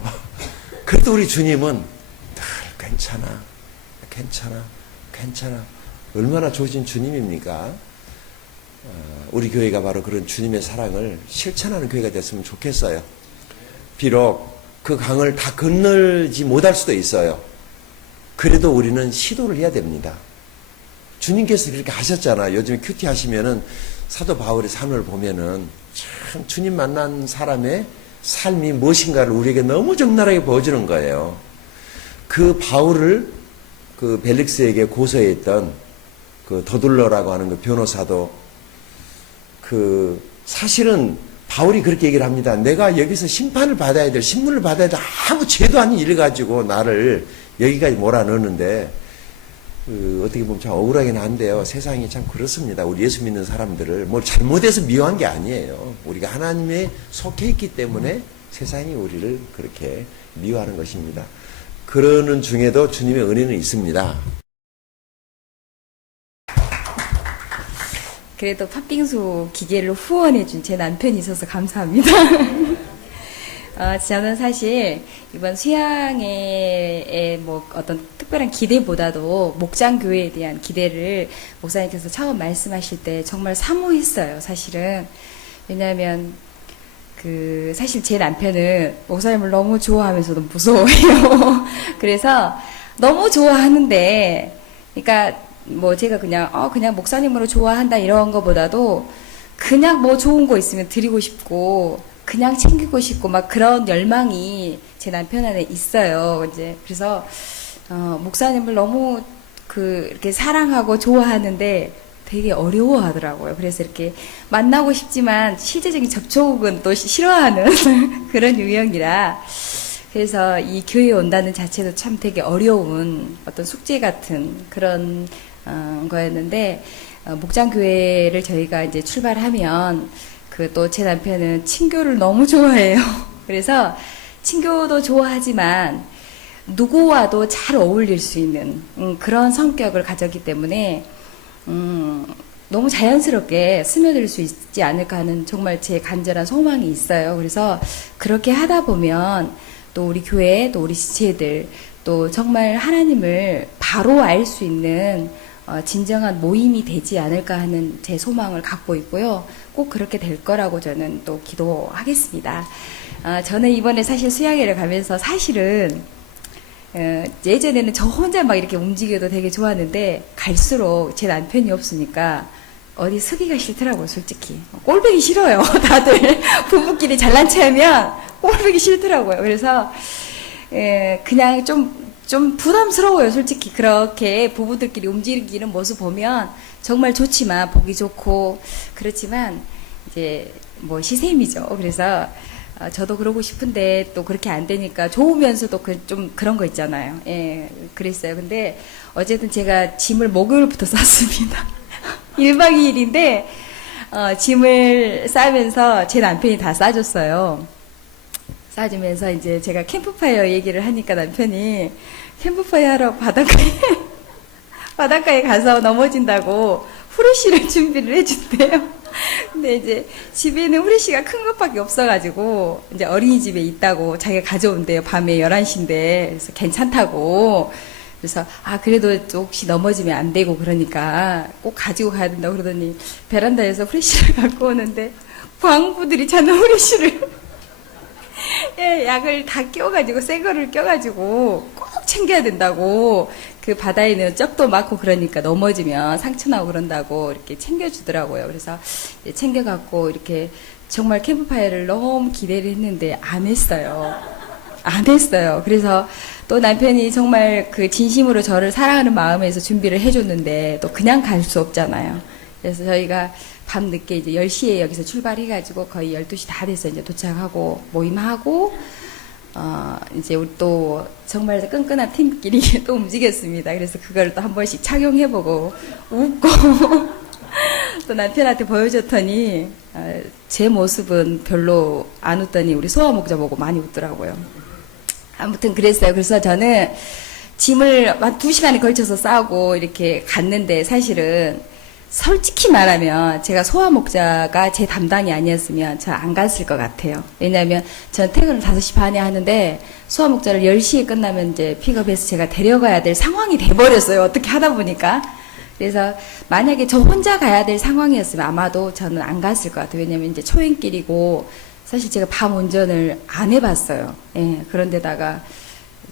그래도 우리 주님은 늘 괜찮아, 괜찮아, 괜찮아. 얼마나 좋으신 주님입니까? 우리 교회가 바로 그런 주님의 사랑을 실천하는 교회가 됐으면 좋겠어요. 비록 그 강을 다 건널지 못할 수도 있어요. 그래도 우리는 시도를 해야 됩니다. 주님께서 그렇게 하셨잖아요. 요즘에 큐티 하시면은 사도 바울의 삶을 보면은 참 주님 만난 사람의 삶이 무엇인가를 우리에게 너무 적나라하게 보여주는 거예요. 그 바울을 그 벨릭스에게 고소했던 그 더둘러라고 하는 그 변호사도 그 사실은 바울이 그렇게 얘기를 합니다. 내가 여기서 심판을 받아야 될, 신문을 받아야 될 아무 죄도 아닌 일을 가지고 나를 여기까지 몰아넣는데 어떻게 보면 참 억울하긴 한데요. 세상이 참 그렇습니다. 우리 예수 믿는 사람들을 뭘 잘못해서 미워한 게 아니에요. 우리가 하나님에 속해 있기 때문에 세상이 우리를 그렇게 미워하는 것입니다. 그러는 중에도 주님의 은혜는 있습니다. 그래도 팥빙수 기계를 후원해준 제 남편이 있어서 감사합니다. 저는 사실 이번 수양회에 뭐 어떤 특별한 기대보다도 목장교회에 대한 기대를 목사님께서 처음 말씀하실 때 정말 사모했어요, 사실은. 왜냐하면 사실 제 남편은 목사님을 너무 좋아하면서도 무서워해요. 그래서 너무 좋아하는데, 그러니까 뭐 제가 그냥 목사님으로 좋아한다 이런 거보다도 그냥 뭐 좋은 거 있으면 드리고 싶고 그냥 챙기고 싶고 막 그런 열망이 제 남편 안에 있어요. 이제 그래서 목사님을 너무 이렇게 사랑하고 좋아하는데 되게 어려워하더라고요. 그래서 이렇게 만나고 싶지만 실제적인 접촉은 또 싫어하는 그런 유형이라 그래서 이 교회에 온다는 자체도 참 되게 어려운 어떤 숙제 같은 그런 거였는데 목장교회를 저희가 이제 출발하면 그 또 제 남편은 친교를 너무 좋아해요. 그래서 친교도 좋아하지만 누구와도 잘 어울릴 수 있는 그런 성격을 가졌기 때문에 너무 자연스럽게 스며들 수 있지 않을까 하는 정말 제 간절한 소망이 있어요. 그래서 그렇게 하다 보면 또 우리 교회, 또 우리 지체들, 또 정말 하나님을 바로 알 수 있는 진정한 모임이 되지 않을까 하는 제 소망을 갖고 있고요. 꼭 그렇게 될 거라고 저는 또 기도하겠습니다. 저는 이번에 사실 수양회를 가면서 사실은 예전에는 저 혼자 막 이렇게 움직여도 되게 좋았는데 갈수록 제 남편이 없으니까 어디 서기가 싫더라고요, 솔직히. 꼴보기 싫어요, 다들. 부부끼리 잘난 체 하면 꼴보기 싫더라고요. 그래서 그냥 좀 부담스러워요, 솔직히. 그렇게 부부들끼리 움직이는 모습 보면 정말 좋지만, 보기 좋고, 그렇지만, 이제, 뭐, 시샘이죠. 그래서, 저도 그러고 싶은데, 또 그렇게 안 되니까, 좋으면서도 좀 그런 거 있잖아요. 예, 그랬어요. 근데, 어쨌든 제가 짐을 목요일부터 쌌습니다. 1박 2일인데, 짐을 싸면서 제 남편이 다 싸줬어요. 싸주면서 이제 제가 캠프파이어 얘기를 하니까 남편이 캠프파이어 하러 바닷가에 가서 넘어진다고 후레쉬를 준비를 해준대요. 근데 이제 집에는 후레쉬가 큰 것밖에 없어가지고 이제 어린이집에 있다고 자기가 가져온대요. 밤에 11시인데. 그래서 괜찮다고. 그래서 그래도 혹시 넘어지면 안 되고 그러니까 꼭 가지고 가야 된다고 그러더니 베란다에서 후레쉬를 갖고 오는데 광부들이 찾는 후레쉬를 예, 약을 다 끼워가지고 새 거를 껴가지고 꼭 챙겨야 된다고. 그 바다에는 쩍도 많고 그러니까 넘어지면 상처나고 그런다고 이렇게 챙겨주더라고요. 그래서 챙겨갖고 이렇게 정말 캠프파이어를 너무 기대를 했는데 안 했어요. 안 했어요. 그래서 또 남편이 정말 그 진심으로 저를 사랑하는 마음에서 준비를 해줬는데 또 그냥 갈 수 없잖아요. 그래서 저희가 밤늦게 이제 10시에 여기서 출발해가지고 거의 12시 다 돼서 이제 도착하고 모임하고, 이제 우리 또 정말 끈끈한 팀끼리 또 움직였습니다. 그래서 그걸 또 한 번씩 착용해보고 웃고 또 남편한테 보여줬더니 제 모습은 별로 안 웃더니 우리 소아 목자 보고 많이 웃더라고요. 아무튼 그랬어요. 그래서 저는 짐을 한 2시간에 걸쳐서 싸고 이렇게 갔는데 사실은 솔직히 말하면 제가 소아 목자가 제 담당이 아니었으면 저 안 갔을 것 같아요. 왜냐하면 전 퇴근을 5시 반에 하는데 소아 목자를 10시에 끝나면 이제 픽업해서 제가 데려가야 될 상황이 돼버렸어요. 어떻게 하다 보니까. 그래서 만약에 저 혼자 가야 될 상황이었으면 아마도 저는 안 갔을 것 같아요. 왜냐하면 이제 초행길이고 사실 제가 밤 운전을 안 해봤어요. 예, 그런데다가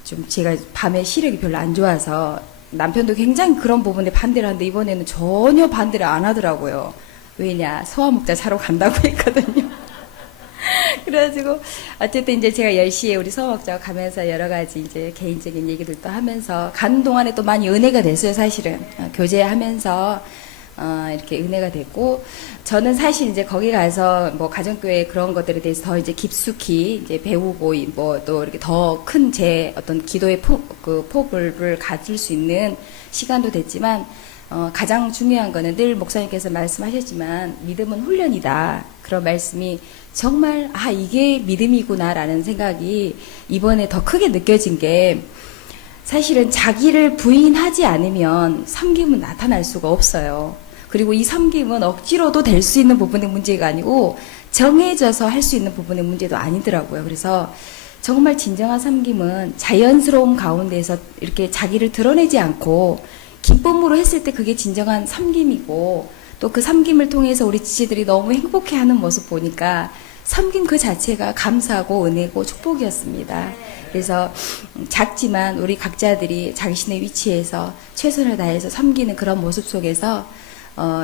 좀 제가 밤에 시력이 별로 안 좋아서 남편도 굉장히 그런 부분에 반대를 하는데 이번에는 전혀 반대를 안 하더라고요. 왜냐, 소아목자 차로 간다고 했거든요. 그래가지고 어쨌든 이제 제가 10시에 우리 소아목자 가면서 여러 가지 이제 개인적인 얘기들도 하면서 가는 동안에 또 많이 은혜가 됐어요, 사실은. 교제하면서 이렇게 은혜가 됐고, 저는 사실 이제 거기 가서 뭐 가정교회 그런 것들에 대해서 더 이제 깊숙이 이제 배우고 뭐 또 이렇게 더 큰 제 어떤 기도의 폭을 가질 수 있는 시간도 됐지만, 가장 중요한 거는 늘 목사님께서 말씀하셨지만 믿음은 훈련이다. 그런 말씀이 정말 이게 믿음이구나라는 생각이 이번에 더 크게 느껴진 게, 사실은 자기를 부인하지 않으면 섬김은 나타날 수가 없어요. 그리고 이 섬김은 억지로도 될 수 있는 부분의 문제가 아니고 정해져서 할 수 있는 부분의 문제도 아니더라고요. 그래서 정말 진정한 섬김은 자연스러움 가운데서 이렇게 자기를 드러내지 않고 기쁨으로 했을 때 그게 진정한 섬김이고, 또 그 섬김을 통해서 우리 지체들이 너무 행복해하는 모습 보니까 섬김 그 자체가 감사하고 은혜고 축복이었습니다. 그래서 작지만 우리 각자들이 자신의 위치에서 최선을 다해서 섬기는 그런 모습 속에서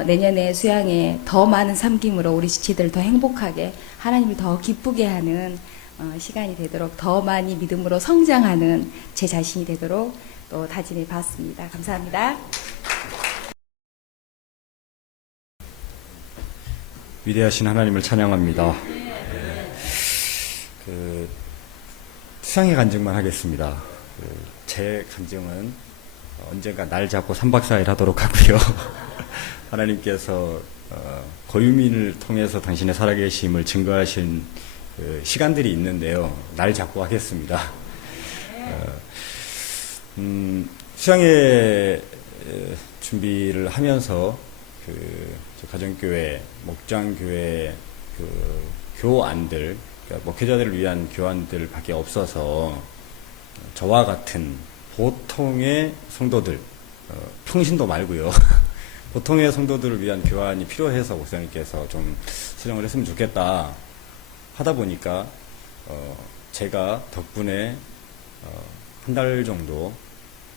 내년에 수양에 더 많은 섬김으로 우리 지체들 더 행복하게 하나님을 더 기쁘게 하는 시간이 되도록, 더 많이 믿음으로 성장하는 제 자신이 되도록 또 다짐해 봤습니다. 감사합니다. 위대하신 하나님을 찬양합니다. 수상의 간증만 하겠습니다. 제 간증은 언젠가 날 잡고 3박 4일 하도록 하고요. 하나님께서 고유민을 통해서 당신의 살아계심을 증거하신 시간들이 있는데요. 날 잡고 하겠습니다. 수양회 준비를 하면서 가정교회, 목장교회 교안들, 그러니까 목회자들을 위한 교안들밖에 없어서 저와 같은 보통의 성도들, 평신도 말고요. 보통의 성도들을 위한 교환이 필요해서 목사님께서 좀 수령을 했으면 좋겠다 하다 보니까 제가 덕분에 한 달 정도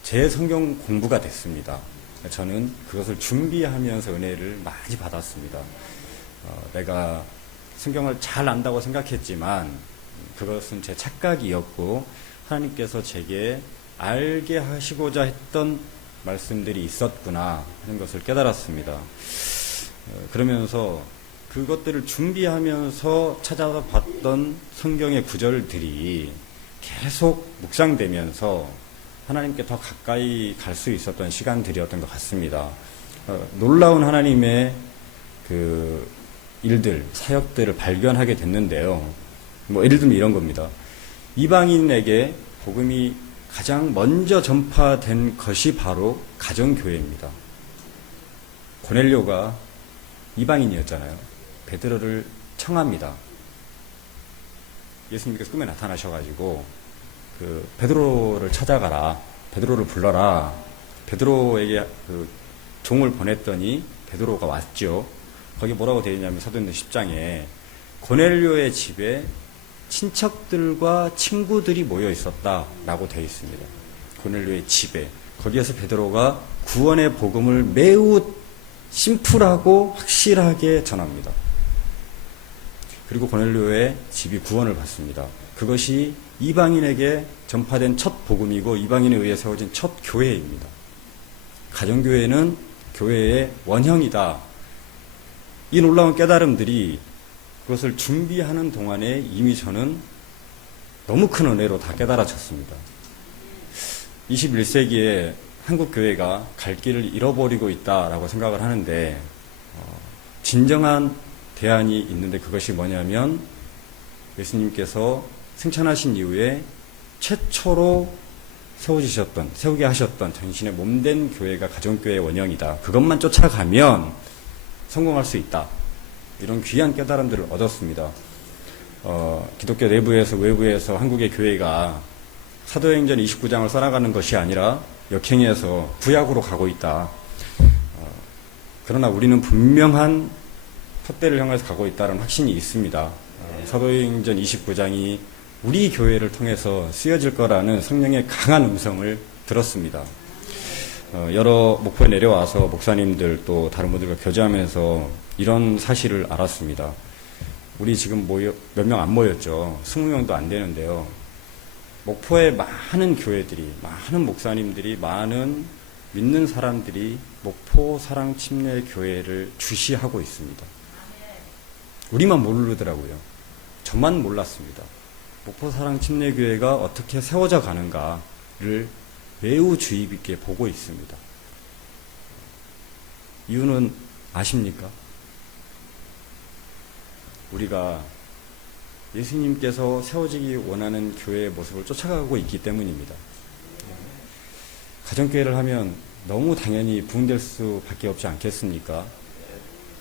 제 성경 공부가 됐습니다. 저는 그것을 준비하면서 은혜를 많이 받았습니다. 내가 성경을 잘 안다고 생각했지만 그것은 제 착각이었고 하나님께서 제게 알게 하시고자 했던 말씀들이 있었구나 하는 것을 깨달았습니다. 그러면서 그것들을 준비하면서 찾아봤던 성경의 구절들이 계속 묵상되면서 하나님께 더 가까이 갈 수 있었던 시간들이었던 것 같습니다. 놀라운 하나님의 그 일들, 사역들을 발견하게 됐는데요. 예를 들면 이런 겁니다. 이방인에게 복음이 가장 먼저 전파된 것이 바로 가정교회입니다. 고넬료가 이방인이었잖아요. 베드로를 청합니다. 예수님께서 꿈에 나타나셔가지고 베드로를 찾아가라, 베드로를 불러라. 베드로에게 종을 보냈더니 베드로가 왔죠. 거기 뭐라고 되어 있냐면 사도행전 10장에 고넬료의 집에 친척들과 친구들이 모여 있었다라고 되어 있습니다. 고넬료의 집에. 거기에서 베드로가 구원의 복음을 매우 심플하고 확실하게 전합니다. 그리고 고넬료의 집이 구원을 받습니다. 그것이 이방인에게 전파된 첫 복음이고 이방인에 의해 세워진 첫 교회입니다. 가정교회는 교회의 원형이다. 이 놀라운 깨달음들이 그것을 준비하는 동안에 이미 저는 너무 큰 은혜로 다 깨달아졌습니다. 21세기에 한국 교회가 갈 길을 잃어버리고 있다라고 생각을 하는데 진정한 대안이 있는데 그것이 뭐냐면 예수님께서 승천하신 이후에 최초로 세우게 하셨던 당신의 몸된 교회가 가정교회의 원형이다. 그것만 쫓아가면 성공할 수 있다. 이런 귀한 깨달음들을 얻었습니다. 기독교 내부에서 외부에서 한국의 교회가 사도행전 29장을 써나가는 것이 아니라 역행해서 구약으로 가고 있다. 그러나 우리는 분명한 푯대를 향해서 가고 있다는 확신이 있습니다. 사도행전 29장이 우리 교회를 통해서 쓰여질 거라는 성령의 강한 음성을 들었습니다. 여러 목포에 내려와서 목사님들 또 다른 분들과 교제하면서 이런 사실을 알았습니다. 우리 지금 몇 명 안 모였죠. 20명도 안 되는데요. 목포의 많은 교회들이, 많은 목사님들이, 많은 믿는 사람들이 목포 사랑침례교회를 주시하고 있습니다. 우리만 모르더라고요. 저만 몰랐습니다. 목포 사랑침례교회가 어떻게 세워져 가는가를 매우 주의 깊게 보고 있습니다. 이유는 아십니까? 우리가 예수님께서 세워지기 원하는 교회의 모습을 쫓아가고 있기 때문입니다. 가정교회를 하면 너무 당연히 부흥될 수밖에 없지 않겠습니까?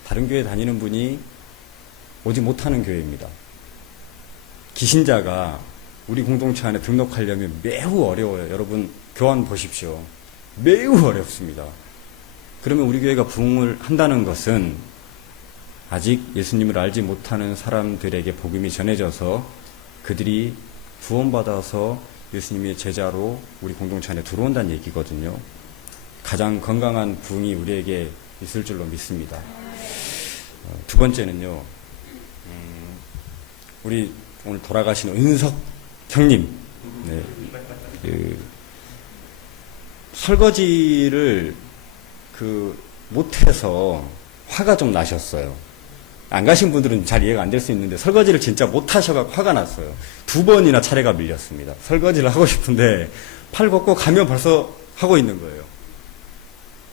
다른 교회 다니는 분이 오지 못하는 교회입니다. 기신자가 우리 공동체 안에 등록하려면 매우 어려워요. 여러분 교환 보십시오. 매우 어렵습니다. 그러면 우리 교회가 부흥을 한다는 것은 아직 예수님을 알지 못하는 사람들에게 복음이 전해져서 그들이 구원받아서 예수님의 제자로 우리 공동체 안에 들어온다는 얘기거든요. 가장 건강한 부흥이 우리에게 있을 줄로 믿습니다. 두 번째는요. 우리 오늘 돌아가신 은석 형님. 네. 설거지를 못해서 화가 좀 나셨어요. 안 가신 분들은 잘 이해가 안 될 수 있는데 설거지를 진짜 못 하셔서 화가 났어요. 2번이나 차례가 밀렸습니다. 설거지를 하고 싶은데 팔 걷고 가면 벌써 하고 있는 거예요.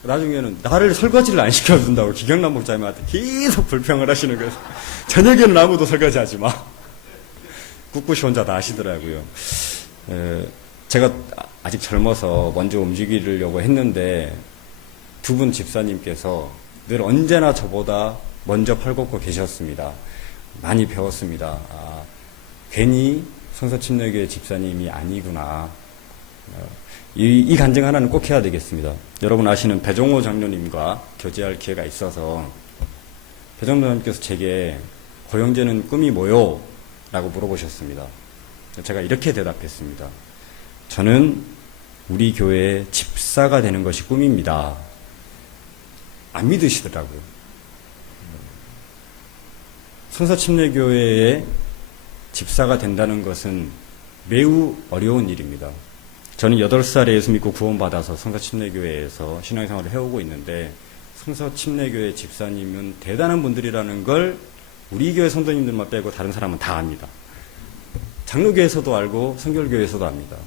나중에는 나를 설거지를 안 시켜준다고 기경남 목사님한테 계속 불평을 하시는 거예요. 저녁에는 아무도 설거지하지 마. 꿋꿋이 혼자 다 하시더라고요. 제가 아직 젊어서 먼저 움직이려고 했는데 두 분 집사님께서 늘 언제나 저보다 먼저 팔 걷고 계셨습니다. 많이 배웠습니다. 아, 괜히 성서침례교회 집사님이 아니구나. 이 간증 하나는 꼭 해야 되겠습니다. 여러분 아시는 배종호 장로님과 교제할 기회가 있어서 배종호 장로님께서 제게 고영제는 꿈이 뭐요? 라고 물어보셨습니다. 제가 이렇게 대답했습니다. 저는 우리 교회의 집사가 되는 것이 꿈입니다. 안 믿으시더라고요. 성서침례교회의 집사가 된다는 것은 매우 어려운 일입니다. 저는 8살에 예수 믿고 구원받아서 성서침례교회에서 신앙생활을 해오고 있는데 성서침례교회 집사님은 대단한 분들이라는 걸 우리 교회 성도님들만 빼고 다른 사람은 다 압니다. 장로교회에서도 알고 성결교회에서도 압니다.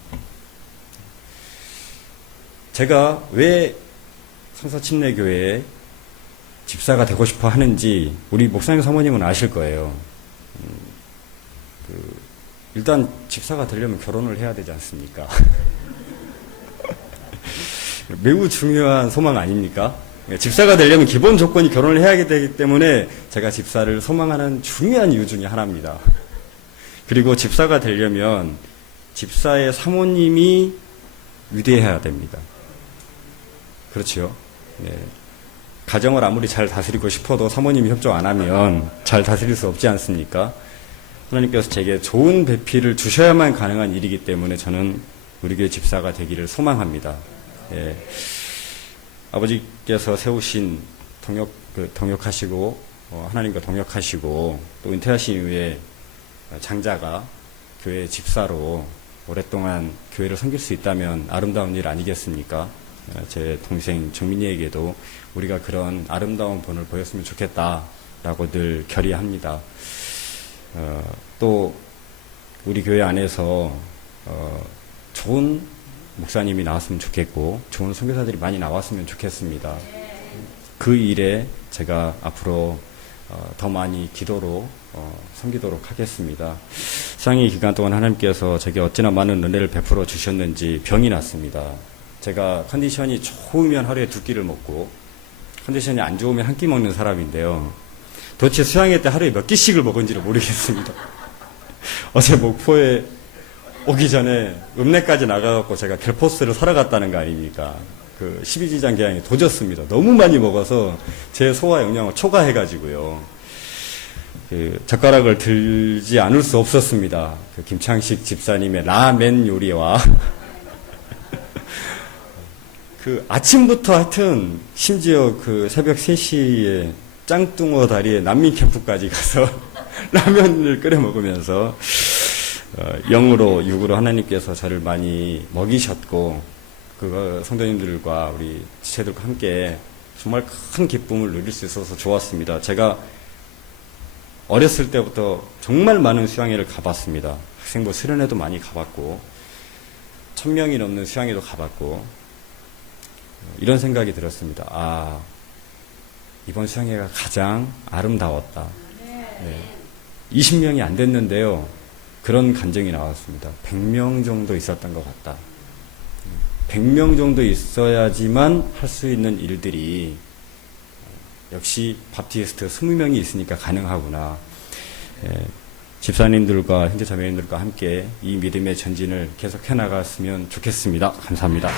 제가 왜 성서침례교회에 집사가 되고 싶어 하는지 우리 목사님 사모님은 아실 거예요. 일단 집사가 되려면 결혼을 해야 되지 않습니까? 매우 중요한 소망 아닙니까? 집사가 되려면 기본 조건이 결혼을 해야 되기 때문에 제가 집사를 소망하는 중요한 이유 중에 하나입니다. 그리고 집사가 되려면 집사의 사모님이 위대해야 됩니다. 그렇죠? 네. 가정을 아무리 잘 다스리고 싶어도 사모님이 협조 안 하면 잘 다스릴 수 없지 않습니까? 하나님께서 제게 좋은 배필을 주셔야만 가능한 일이기 때문에 저는 우리 교회 집사가 되기를 소망합니다. 예. 아버지께서 세우신 동역하시고 하나님과 동역하시고 또 은퇴하신 이후에 장자가 교회 집사로 오랫동안 교회를 섬길 수 있다면 아름다운 일 아니겠습니까? 제 동생 정민이에게도 우리가 그런 아름다운 본을 보였으면 좋겠다라고 늘 결의합니다. 또 우리 교회 안에서 좋은 목사님이 나왔으면 좋겠고 좋은 선교사들이 많이 나왔으면 좋겠습니다. 그 일에 제가 앞으로 더 많이 기도로 섬기도록 하겠습니다. 수양의 기간 동안 하나님께서 제게 어찌나 많은 은혜를 베풀어 주셨는지 병이 났습니다. 제가 컨디션이 좋으면 하루에 2끼를 먹고 컨디션이 안 좋으면 1끼 먹는 사람인데요. 도대체 수양회 때 하루에 몇 끼씩을 먹은지를 모르겠습니다. 어제 목포에 오기 전에 읍내까지 나가갖고 제가 갤포스를 사러 갔다는 거 아닙니까? 그 12지장 계양이 도졌습니다. 너무 많이 먹어서 제 소화 영양을 초과해가지고요. 그 젓가락을 들지 않을 수 없었습니다. 그 김창식 집사님의 라멘 요리와 그 아침부터 하여튼 심지어 그 새벽 3시에 짱뚱어 다리에 난민 캠프까지 가서 라면을 끓여 먹으면서 영으로 육으로 하나님께서 저를 많이 먹이셨고 그 성도님들과 우리 지체들과 함께 정말 큰 기쁨을 누릴 수 있어서 좋았습니다. 제가 어렸을 때부터 정말 많은 수양회를 가봤습니다. 학생부 수련회도 많이 가봤고 1000명이 넘는 수양회도 가봤고 이런 생각이 들었습니다. 아, 이번 수양회가 가장 아름다웠다. 네. 20명이 안 됐는데요. 그런 간증이 나왔습니다. 100명 정도 있었던 것 같다. 100명 정도 있어야지만 할 수 있는 일들이 역시 밥티스트 20명이 있으니까 가능하구나. 집사님들과 형제 자매님들과 함께 이 믿음의 전진을 계속해 나갔으면 좋겠습니다. 감사합니다.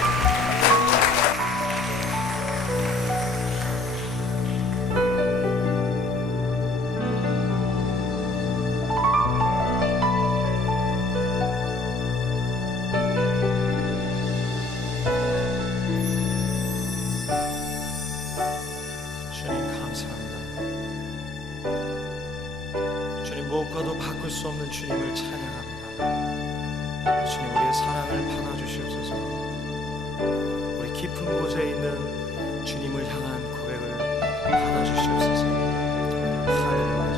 무엇과도 바꿀 수 없는 주님을 찬양합니다. 주님, 우리의 사랑을 받아주시옵소서. 우리 깊은 곳에 있는 주님을 향한 고백을 받아주시옵소서. 할렐루야.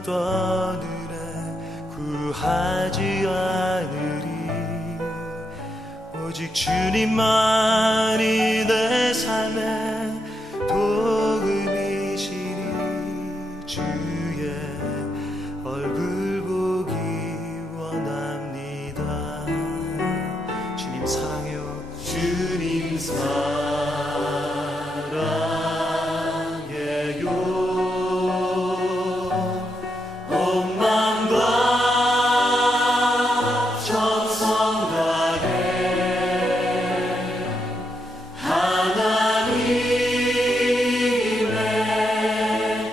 어떤 은혜 구하지 않으리. 오직 주님만이 내 삶의 도움이시니 주의 얼굴 보기 원합니다. 주님 사랑해요. 주님 사랑해요. 온 마음과 정성 다해 하나님의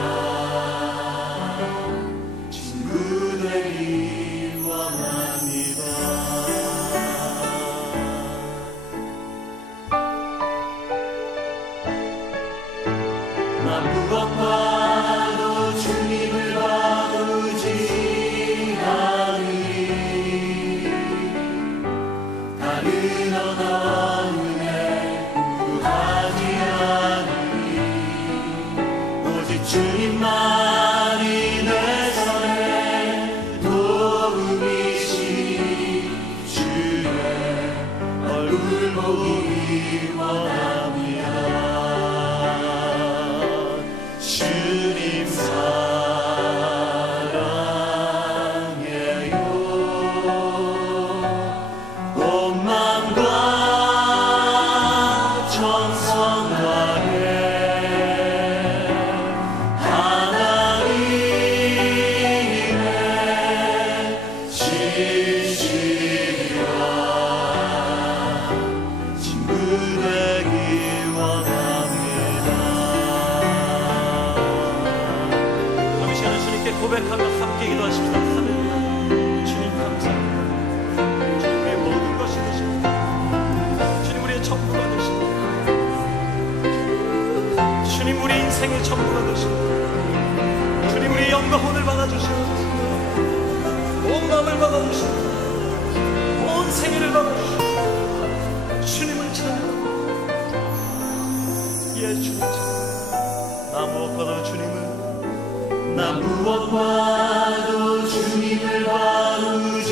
신실한 친구 되기 원합니다. 나 무엇과도 주님을 바꾸지 않으리. 다른 어떤 은혜 구하지 않으리. 오직 주님만이 내 삶의 도움이시니 주의 얼굴 보기 원합니다. 주님 사랑해요. 온 마음과 정성 다해 하나님의 신실한 친구 되기 원합니다. 그럼 이 시간에 주님께 고백하며 함께 기도하십시다. 할렐루야. 주님 감사합니다. 주님 우리의 모든 것이 되십니다. 주님 우리의 전부가 되십니다. 주님 우리 인생의 전부가 되십니다. 주님 우리의 영과 혼을 받아주시옵소서. 온 마음을 받아주시옵소서. 온 생애를 받아주시옵소서. 주님을 찬양합니다. 예, 주님 찬양합니다. 나 무엇과도 주님을 나 무엇과도 주님을 바꾸지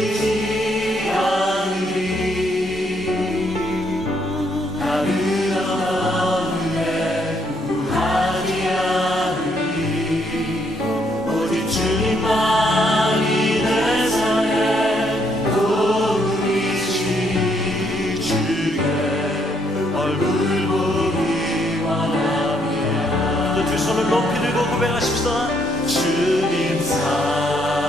않으리. 다른 어떤 은혜 구하지 않으리. 오직 주님만이 내 삶의 도움이시니 주의 얼굴 보기 원합니다. 두 손을 높이 들고 고백하십시다. 주님 사랑